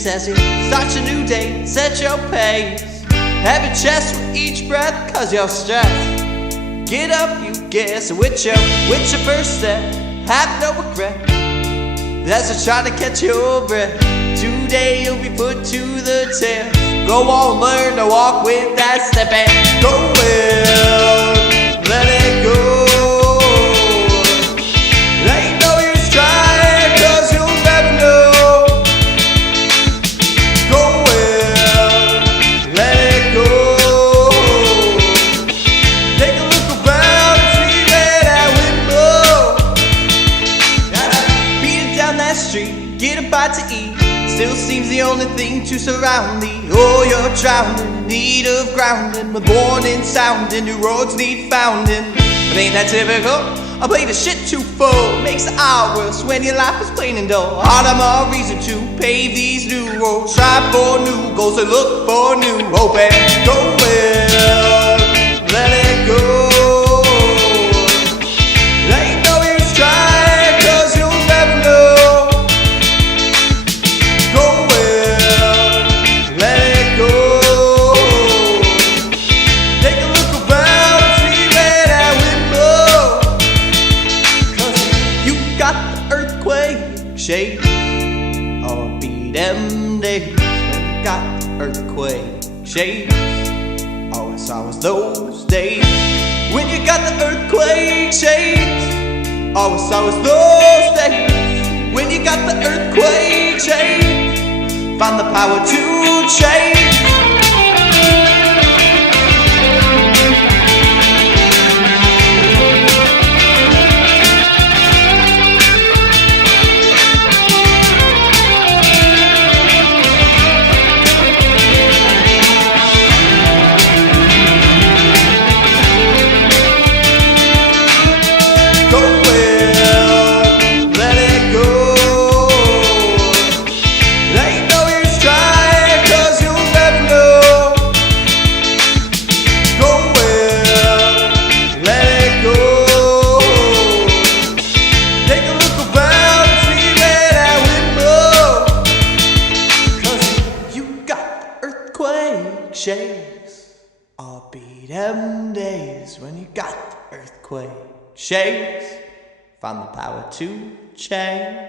shakes as you start your new day. Set your pace, have your chest with each breath, cause you're stressed. Get up, you guess, with your first step. Have no regret, as I try to catch your breath. Today you'll be put to the test. Go on, learn to walk with that step and go well, let it go. Ain't no use trying, cause you'll never know. Go well, let it go. Take a look around and see where that wind blows. Gotta beat it down that street, get a bite to eat. Still seems the only thing to surround thee. Oh, you're drowning, in need of grounding. With warning sounding, new roads need founding. But ain't that typical? I play the shit too full. Makes the hour worse when your life is plain and dull. Heart of more reason to pave these new roads. Strive for new goals and look for new hope. And go well, let it go. Ain't no use trying, cause you'll never know. Shake, oh, be them days when you got the earthquake shakes. Oh, it's always those days when you got the earthquake shakes. Oh, it's always those days when you got the earthquake shakes. Find the power to change. Shakes, I'll be them days when you got the earthquake shakes. Find the power to change.